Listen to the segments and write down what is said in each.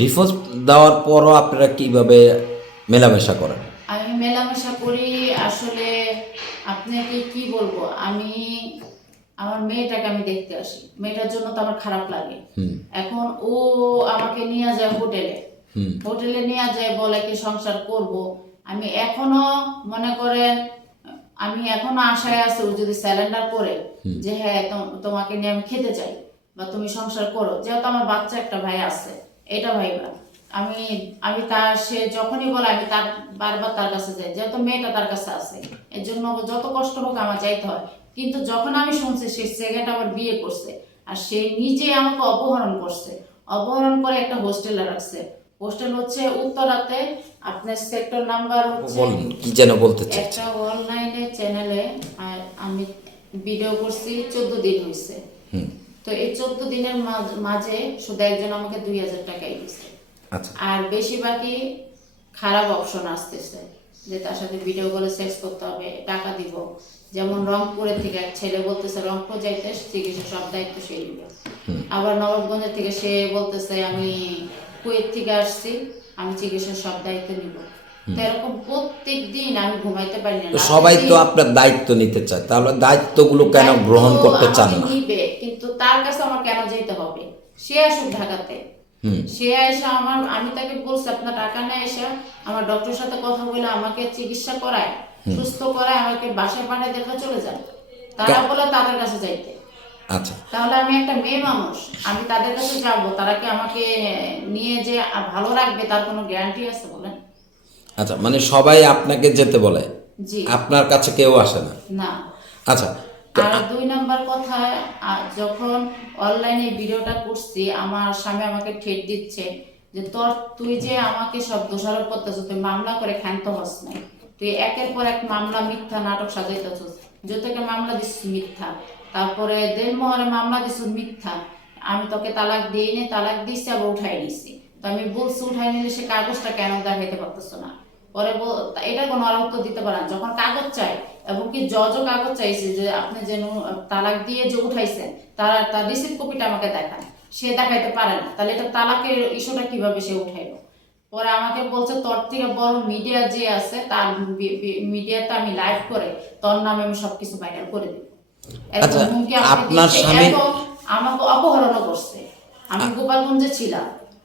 Divorce দেওয়ার পরও আপনারা কীভাবে মেলামেশা করেন? আমি মেলামেশা করি আসলে আপনাকে কি বলব? আমি আমার মেয়েটাকে আমি দেখতে আসি। মেয়েটার জন্য তো আমার খারাপ লাগে। এখন ও আমাকে নিয়ে যায় হোটেলে। হোটেলে নিয়ে যায় বলে কি সংসার করব? আমি এখনও মনে করেন আমি এখনও আশায় আছি ও যদি স্যালেন্ডার করে যে হ্যাঁ তোমাকে নিয়ে আমি খেতে চাই বা তুমি সংসার করো। যেহেতু আমার বাচ্চা একটা ভাই আছে। এটা ভাইবা। আমি আমি তার সে যখনই বলে আমি তার বারবার তার কাছে যাই যেহেতু মেয়েটা তার কাছে আছে এর জন্য যত কষ্ট হোক আমার যাইতে হয়। কিন্তু যখন আমি শুনছি সে সেকেন্ড আবার বিয়ে করছে আর সে নিজে আমাকে অপহরণ করছে অপহরণ করে একটা হোস্টেলে রাখছে। হোস্টেল হচ্ছে উত্তরাতে আপনার সেক্টর নাম্বার হচ্ছে কি যেন বলতে একটা অনলাইনে চ্যানেলে আর আমি ভিডিও করছি চোদ্দ দিন হয়েছে। তো এই চোদ্দ দিনের মাঝে শুধু একজন আমাকে দুই হাজার টাকাই দিচ্ছে আর বেশিরভাগই খারাপ অপশন আসতেছে যে তার সাথে ভিডিও কলে সেক্স করতে হবে টাকা দিব। যেমন রংপুরের থেকে এক ছেলে বলতেছে রংপুর যাইতে চিকিৎসা সব দায়িত্ব সে নিবে। আবার নবাবগঞ্জের থেকে সে বলতেছে আমি কুয়েত থেকে আসছি আমি চিকিৎসার সব দায়িত্ব নিব। তো এরকম প্রত্যেক দিন আমি ঘুমাইতে পারি না। সবাই তো আপনার দায়িত্ব নিতে চায় তাহলে দায়িত্বগুলো কেন গ্রহণ করতে চান না? তার কাছে আমার কেন যেতে হবে? সে আসুক ঢাকাতে। সে এসে আমার আমি তাকে বলছি আপনার টাকা নিয়ে এসে আমার ডক্টরের সাথে কথা বলে আমাকে চিকিৎসা করায় সুস্থ করায় আমাকে বাসায় পাঠায় দেখা চলে যায় তারা বলে তাদের কাছে যাইতে। আচ্ছা। তাহলে আমি একটা মেয়ে মানুষ আমি তাদের কাছে যাব তারা কি আমাকে নিয়ে যে ভালো রাখবে তার কোনো গ্যারান্টি আছে বলেন? আচ্ছা মানে সবাই আপনাকে যেতে বলে? আপনার কাছে কেউ আসে না? না। আচ্ছা আর দুই নাম্বার কথা যখন অনলাইনে ভিডিওটা করছি, আমার স্বামী আমাকে ঠেট দিচ্ছে যে, তোর, তুই যে আমাকে সব দোষারোপ করতেছ তুই মামলা করে ক্ষান্ত হস নাই তুই একের পর এক মামলা, মিথ্যা নাটক সাজাইতেছিস। যতকে মামলা দিচ্ছিস মিথ্যা। তারপরে দেড়মোহরে মামলা দিচ্ছিস মিথ্যা। আমি তোকে তালাক দিই নি তালাক দিচ্ছি আবার উঠাই নিছি তো আমি বলছি, উঠাই নিলে সে কাগজটা কেন দেখাইতে পারতেছো না? পরে এটা কোনো আর উত্তর দিতে পারে না। যখন কাগজ চাই এবং কি জজও কাগজ চাইছে যে আপনি যে তালাক দিয়ে যে উঠাইছেন তারা তার রিসিভ কপিটা আমাকে দেখান। সে দেখাইতে পারে না। তাহলে এটা তালাকের ইস্যুটা কীভাবে সে উঠাইলো? পরে আমাকে বলছে তোর থেকে বড় মিডিয়া যে আছে তার মিডিয়াতে আমি লাইভ করে তোর নামে আমি সবকিছু ভাইরাল করে দিব। আচ্ছা, আপনার স্বামী- আমাকে অপহরণও করছে। আমি গোপালগঞ্জে ছিলাম।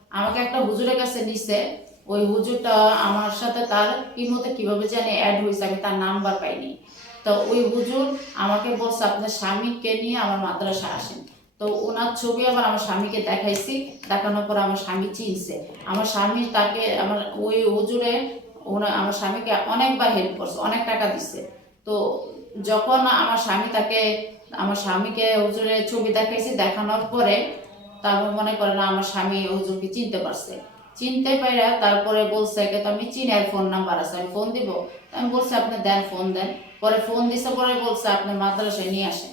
আমাকে একটা হুজুরের কাছে নিছে ওই হুজুরটা আমার সাথে তার কি মতে, কীভাবে জানি অ্যাড হয়েছে, আমি তার নাম্বার পাইনি। তো ওই হুজুর আমাকে বলছে, আপনার স্বামীকে নিয়ে আমার মাদ্রাসা আসেন। তো ওনার ছবি আবার আমার স্বামীকে দেখাইছি, দেখানোর পর আমার স্বামী চিনছে। আমার স্বামী তাকে, আমার ওই হুজুরে ওনা, আমার স্বামীকে অনেকবার হেল্প করছে, অনেক টাকা দিচ্ছে তো যখন আমার স্বামী তাকে, আমার স্বামীকে হুজুরের ছবি দেখাইছি, দেখানোর পরে তারপর মনে করেন আমার স্বামী হুজুরকে চিনতে পারছে। চিনতে পারে তারপরে বলছে যে আমি চিনি আর ফোন নাম্বার আছে, আমি ফোন দিব? আমি বলছি, আপনি দেন ফোন দেন। পরে ফোন দিছে, পরে বলছে, আপনি মাদ্রাসায় নিয়ে আসেন।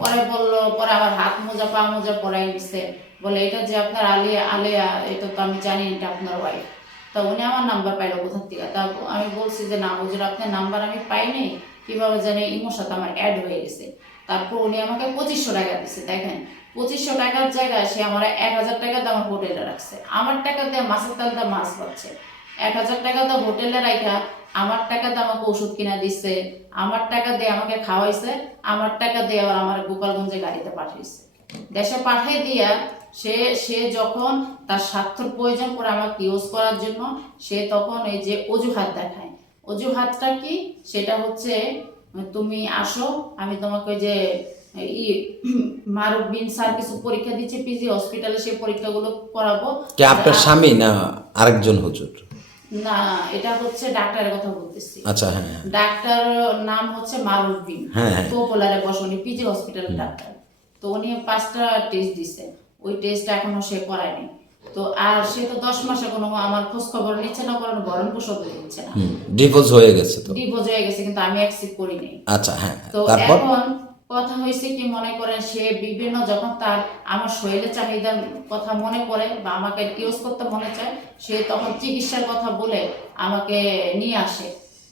পরে বলল, পরে আমার হাত মোজা, পা মোজা পরাই দিছে। বলে, এটা যে আপনার আলিয়া আলিয়া, এটা তো আমি জানি এটা আপনার ওয়াইফ তা উনি আমার নাম্বার পাইলো কোথার থেকে? তা আমি বলছি যে, না হুজুর, আপনার নাম্বার আমি পাইনি কীভাবে জানি ইমোর সাথে আমার অ্যাড হয়ে গেছে। তারপর উনি আমাকে পঁচিশশো টাকা দিচ্ছে দেখেন। পঁচিশশো টাকার জায়গায় সে আমার এক হাজার টাকা আমার হোটেলে রাখছে। আমার টাকা দিয়ে মাছের তাল দিয়ে মাছ পাচ্ছে। এক হাজার টাকা দিয়ে হোটেলে রাখা আমার টাকা দিয়ে আমাকে ওষুধ কিনা দিচ্ছে আমার টাকা দিয়ে আমাকে খাওয়াইছে, আমার টাকা দিয়ে আবার আমার গোপালগঞ্জে গাড়িতে পাঠিয়েছে। দেশে পাঠিয়ে দিয়া সে সে যখন তার স্বার্থর প্রয়োজন পড়ে আমাকে ইউজ করার জন্য, সে তখন এই যে অজুহাত দেখায়। অজুহাতটা কি? সেটা হচ্ছে, তুমি আসো, আমি তোমাকে যে স্যার কিছু পরীক্ষা দিচ্ছে পিজি হসপিটালে সেই পরীক্ষাগুলো করাবো। কে আপনার স্বামী না আরেকজন হুজুর? না এটা হচ্ছে ডাক্তারের কথা বলতেছি। আচ্ছা হ্যাঁ হ্যাঁ। ডাক্তার নাম হচ্ছে হ্যাঁ, হ্যাঁ। বসে পিজি হসপিটালের ডাক্তার। তো উনি পাঁচটা টেস্ট দিচ্ছে ওই টেস্ট এখনও সে করায়নি। তো আর সে তো দশ মাসে কোনো আমার খোঁজ খবর নিচ্ছে না কোনো ভরণ পোষণ দিচ্ছে না। ডিভোর্স হয়ে গেছে তো। ডিভোর্স হয়ে গেছে কিন্তু আমি অ্যাকসেপ্ট করিনি। আচ্ছা হ্যাঁ তো এখন কথা হয়েছে কি মনে করেন সে বিভিন্ন যখন তার আমার শরীরের চাহিদার কথা মনে পড়ে বা আমাকে ইউজ করতে মনে চায় সে তখন চিকিৎসার কথা বলে আমাকে নিয়ে আসে।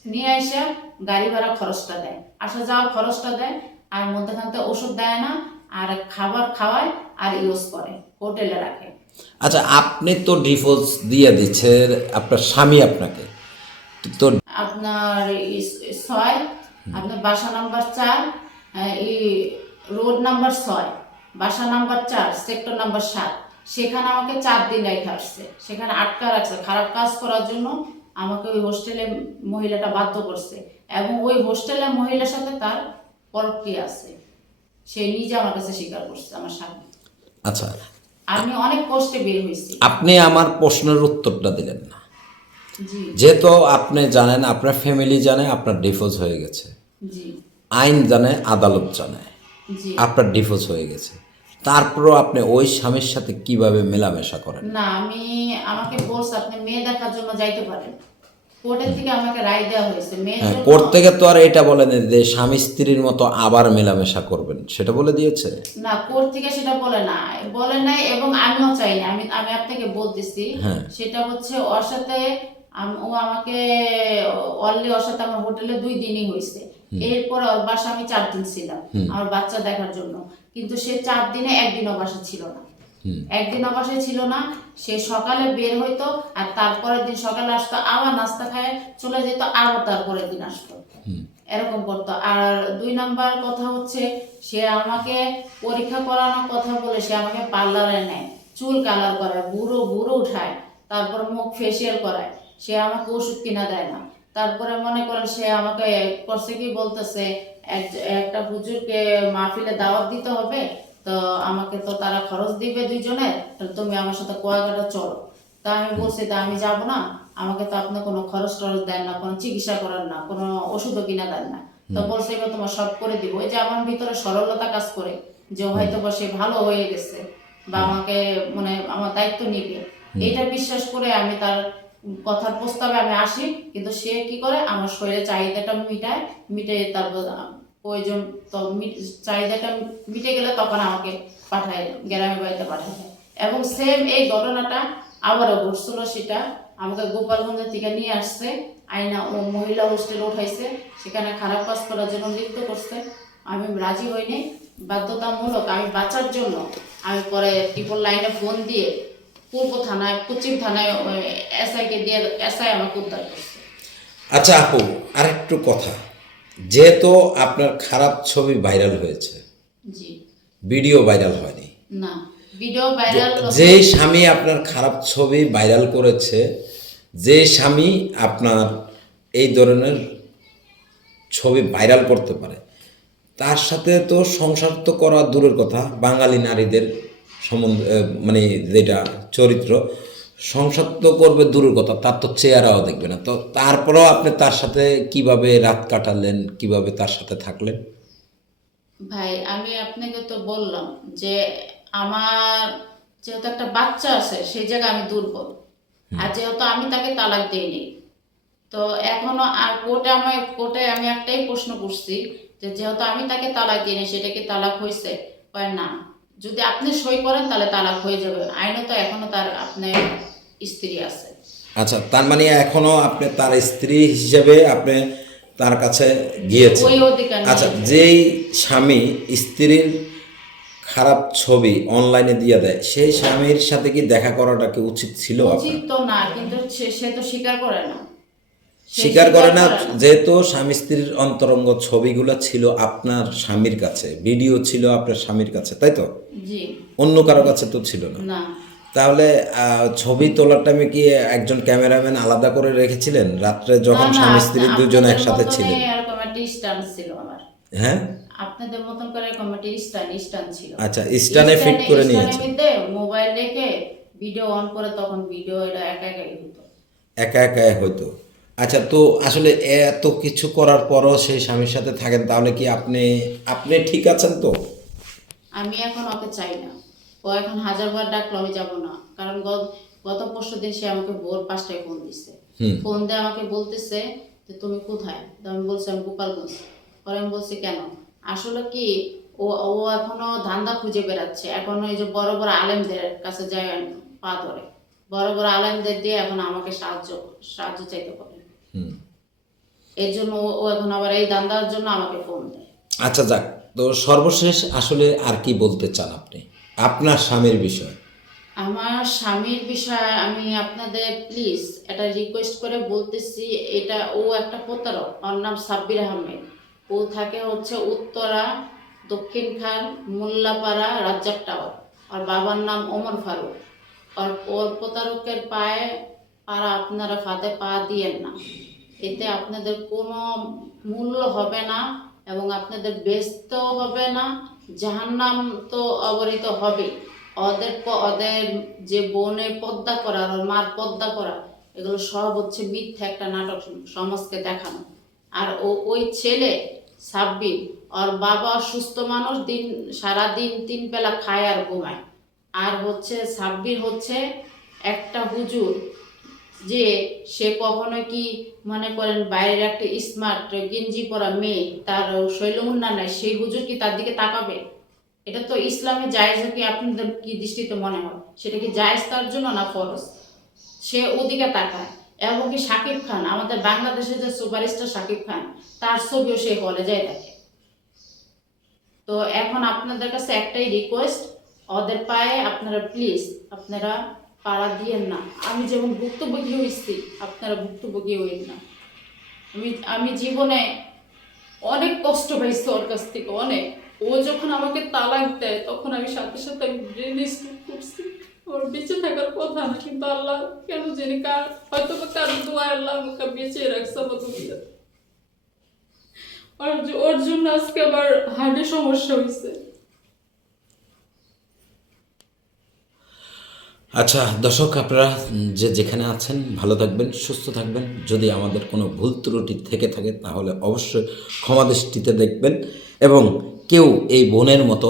নিয়ে এসে গাড়ি ভাড়া খরচটা দেয়। আসা যাওয়া খরচটা দেয় আর মধ্যখানতে ওষুধ দেয় না আর খাবার খাওয়ায় আর ইউজ করে হোটেলে রাখে। আচ্ছা আপনি তো ডিভোর্স দিয়ে দিচ্ছে আপনার স্বামী আপনাকে। তো আপনার ছয় আপনার বাসা নাম্বার চার এই রোড নাম্বার ছয় বাসা নাম্বার চার সেক্টর নাম্বার সাত সেখানে আমাকে চার দিন রেখে আসছে। সেখানে আটকা রাখছে। খারাপ কাজ করার জন্য আমাকে ওই হোস্টেলে মহিলাটা বাধ্য করছে এবং ওই হোস্টেলের মহিলার সাথে তার পরক্রিয়া আছে। সে নিজে আমার কাছে স্বীকার করছে আমার স্বামী। আচ্ছা। আমি অনেক কষ্টে বের হয়েছি। আপনি আমার প্রশ্নের উত্তরটা দিলেন না। যেহেতু আপনি জানেন আপনার ফ্যামিলি জানে আপনার ডিভোর্স হয়ে গেছে। জি। আইন জানে আদালত জানে আপনার ডিভোর্স হয়ে গেছে। তারপরও আপনি ওই স্বামীর সাথে কীভাবে মেলামেশা করেন? না আমি আমাকে বলছে আপনি মেয়ে দেখার জন্য যাইতে পারেন। কোর্টের থেকে আমাকে রায় দেওয়া হয়েছে। হ্যাঁ কোর্ট থেকে তো আর এটা বলেনি যে স্বামী স্ত্রীর মতো আবার মেলামেশা করবেন। সেটা বলে দিয়েছে? না কোর্ট থেকে সেটা বলে না। বলে নাই এবং আমিও চাই না। আমি আমি আপনাকে বলতেছি হ্যাঁ। সেটা হচ্ছে ওর সাথে ও আমাকে অলরেডি ওর সাথে আমার হোটেলে দুই দিনই হয়েছে। এরপর ওর বাসা আমি চার দিন ছিলাম আমার বাচ্চা দেখার জন্য। কিন্তু সে চার দিনে একদিনও বাসা ছিল না। একদিন অবশ্যই ছিল না সে সকালে বের হইতো আর তারপরের দিন সকালে আসতো আবার নাস্তা খায় চলে যেত আবার তারপরের দিন আসতো। এরকম করতো। আর দুই নাম্বার কথা হচ্ছে সে আমাকে পরীক্ষা করানোর কথা বলে সে আমাকে পার্লারে নেয় চুল কালার করায় বুড়ো বুড়ো উঠায় তারপর মুখ ফেসিয়াল করায়। সে আমাকে ওষুধ কিনা দেয় না। তারপরে মনে করেন সে আমাকে করছে কি বলতেছে একটা হুজুরকে মাহফিলে দাওয়াত দিতে হবে তো আমাকে তো তারা খরচ দিবে দুইজনের তুমি আমার সাথে কুয়াকাটা চলো তা আমি বলছি তা আমি যাব না আমাকে তো আপনি কোনো খরচ টরচ দেন না কোনো চিকিৎসা করার না কোনো ওষুধও কিনা দেন না। তো বলছে এবার তোমার সব করে দিব। ওই যে আমার ভিতরে সরলতা কাজ করে যে হয়তো বা সে ভালো হয়ে গেছে বা আমাকে মানে আমার দায়িত্ব নিবে। এইটা বিশ্বাস করে আমি তার কথার প্রস্তাবে আমি আসি, কিন্তু সে কি করে? আমার শরীরে চাহিদাটা মিটায় মিটে তারপর প্রয়োজন তো চাহিদাটা মিটে গেলে তখন আমাকে পাঠায়, গ্রামের বাড়িতে পাঠায়। এবং সেম এই ঘটনাটা আবারও ঘটছিল সেটা আমাকে গোপালগঞ্জ থেকে নিয়ে আসছে, আইনা ও মহিলা হোস্টেল উঠাইছে, সেখানে খারাপ কাজ করার জন্য লিপ্ত করছে। আমি রাজি হইনি। বাধ্যতামূলক আমি বাঁচার জন্য আমি পরে ত্রিপল লাইনে ফোন দিয়ে পূর্ব থানায় পশ্চিম থানায় এসআইকে দিয়ে এসআই আমাকে উদ্ধার করছে। আচ্ছা আপু আরেকটু কথা। যেহেতু আপনার খারাপ ছবি ভাইরাল হয়েছে জি। ভিডিও ভাইরাল হয়নি। না ভিডিও ভাইরাল যে স্বামী আপনার খারাপ ছবি ভাইরাল করেছে যে স্বামী আপনার এই ধরনের ছবি ভাইরাল করতে পারে তার সাথে তো সংসার তো করা দূরের কথা বাঙালি নারীদের সম্বন্ধে মানে যেটা চরিত্র সংসার তো করবে দূরের কথা তার তো চেহারাও দেখবে না। তো তারপরেও আপনি তার সাথে কীভাবে রাত কাটালেন কীভাবে তার সাথে থাকলেন? ভাই আমি আপনাকে তো বললাম যে আমার যেহেতু একটা বাচ্চা আছে সেই জায়গায় আমি দুর্বল। আর যেহেতু আমি তাকে তালাক দিইনি তো এখনও আর কোর্টে আমি কোর্টে আমি একটাই প্রশ্ন করছি যে যেহেতু আমি তাকে তালাক দিইনি সেটা কি তালাক হয়েছে না। যদি আপনি সই করেন তাহলে তালাক হয়ে যাবে। আইনত এখনও তার আপনার স্ত্রী আছে। আচ্ছা তার মানে এখনও আপনি তার স্ত্রী হিসেবে আপনি তার কাছে গিয়েছে আচ্ছা যেই স্বামী স্ত্রীর খারাপ ছবি অনলাইনে দিয়ে দেয় সেই স্বামীর সাথে কি দেখা করাটা কি উচিত ছিল উচিত তো না কিন্তু সে তো স্বীকার করে না। স্বীকার করে না যেহেতু স্বামী স্ত্রীর অন্তরঙ্গ ছবিগুলো ছিল আপনার স্বামীর কাছে ভিডিও ছিল আপনার স্বামীর কাছে তাই তো? অন্য কারও কাছে তো ছিল না। তাহলে ছবি তোলার টাইমে কি একজন ক্যামেরাম্যান আলাদা করে রেখেছিলেন? রাত্রে যখন স্বামী স্ত্রী দুজন একসাথে ছিলেন। হ্যাঁ? আপনাদের মতন করে স্ট্যান্ড ছিল। আচ্ছা স্টানে ফিট করে নিয়েছে মোবাইল রেখে ভিডিও অন করে তখন ভিডিও এটা একা একাই হতো। একা একা হয়তো আচ্ছা তো আসলে এত কিছু করার পরও সেই স্বামীর সাথে থাকেন তাহলে কি আপনি আপনি ঠিক আছেন তো? আমি এখন ওকে চাই না। ও এখন হাজারবার ডাকলো আমি যাব না। কারণ গত- গত পরশু সে আমাকে ভোর পাঁচটায় ফোন দিছে। ফোন দিয়ে আমাকে বলতেছে যে তুমি কোথায়? তো আমি বলছি আমি গোপালগঞ্জ। পরে আমি বলছি কেন? আসলে কি ও ও এখনও ধান্দা খুঁজে বেড়াচ্ছে। এখনও ওই যে বড় বড় আলেমদের কাছে যায় পা ধরে। বড় বড় আলেমদের দিয়ে এখন আমাকে সাহায্য সাহায্য চাইতে পারে। এর জন্য ও- এখন আবার এই ধান্দার জন্য আমাকে ফোন দেয়। আচ্ছা যাক। তো সর্বশেষ আসলে আর কি বলতে চান আপনি? আপনার স্বামীর বিষয়। আমার স্বামীর বিষয়ে আমি আপনাদের প্লিজ এটা রিকোয়েস্ট করে বলতেছি এটা ও একটা প্রতারক। ওর নাম সাব্বির আহমেদ। ও থাকে হচ্ছে উত্তরা দক্ষিণ খান মোল্লাপাড়া রাজ্জাক টাওয়ার আর বাবার নাম ওমর ফারুক। আর ওর প্রতারকের পায়ে পাড়া আপনারা ফাঁদে পা দিয়েন না। এতে আপনাদের কোনো মূল্য হবে না এবং আপনাদের ব্যস্ত হবে না, জাহান্নাম তো অবরিত হবে। ওদের ওদের যে বোনের পদ্মা করা আর মার পদ্মা করা এগুলো সব হচ্ছে মিথ্যা একটা নাটক সমাজকে দেখানো। আর ও, ওই ছেলে সাব্বির, ওর বাবা সুস্থ মানুষ, দিন, সারাদিন তিন বেলা খায় আর ঘুমায়। আর হচ্ছে সাব্বির হচ্ছে একটা হুজুর যে সে কখনো কি মনে করেন বাইরের একটা স্মার্ট গেঞ্জি পরা মেয়ে, তার শৈল নাই, সেই হুজুর কি তার দিকে তাকাবে? এটা তো ইসলামে জায়েজ কি আপনাদের কি দৃষ্টিতে মনে হয়? সেটা কি জায়েজ তার জন্য না ফরজ? সে ওদিকে তাকায়। এমনকি শাকিব খান, আমাদের বাংলাদেশের যে সুপারস্টার শাকিব খান, তার ছবিও সে হলে যায় দেখে। তো এখন আপনাদের কাছে একটাই রিকোয়েস্ট ওদের পায়ে আপনারা প্লিজ আপনারা পাড়া দিয়েন না। আমি যেমন ভুক্তভোগী হয়েছি, আপনারা ভুক্তভোগী হইন না। আমি আমি জীবনে অনেক কষ্ট পাইছি ওর কাছ থেকে, অনেক। ও যখন আমাকে তালাক দেয়, তখন আমি সাথে সাথে করছি। ওর বেঁচে থাকার কথা না, কিন্তু আল্লাহ কেন জানি কার হয়তো বা কার দোয়া আল্লাহ আমাকে বেঁচে রাখছে দুনিয়াতে। ওর জন্য আজকে আবার হার্টে সমস্যা হয়েছে আচ্ছা দর্শক, আপনারা যে যেখানে আছেন, ভালো থাকবেন, সুস্থ থাকবেন। যদি আমাদের কোনো ভুল ত্রুটি থেকে থাকে, তাহলে অবশ্যই ক্ষমা দৃষ্টিতে দেখবেন। এবং কেউ এই বোনের মতো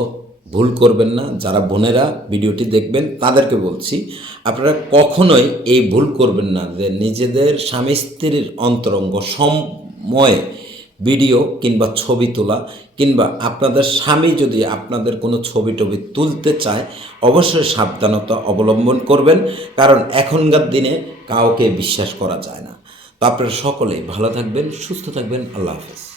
ভুল করবেন না। যারা বোনেরা ভিডিওটি দেখবেন, তাদেরকে বলছি, আপনারা কখনোই এই ভুল করবেন না। যে নিজেদের স্বামী স্ত্রীর অন্তরঙ্গ সময়ে ভিডিও কিংবা ছবি তোলা কিংবা আপনাদের স্বামী যদি আপনাদের কোনো ছবি টবি তুলতে চায়, অবশ্যই সাবধানতা অবলম্বন করবেন, কারণ এখনকার দিনে কাউকে বিশ্বাস করা যায় না। তো আপনারা সকলেই ভালো থাকবেন, সুস্থ থাকবেন, আল্লাহ হাফেজ।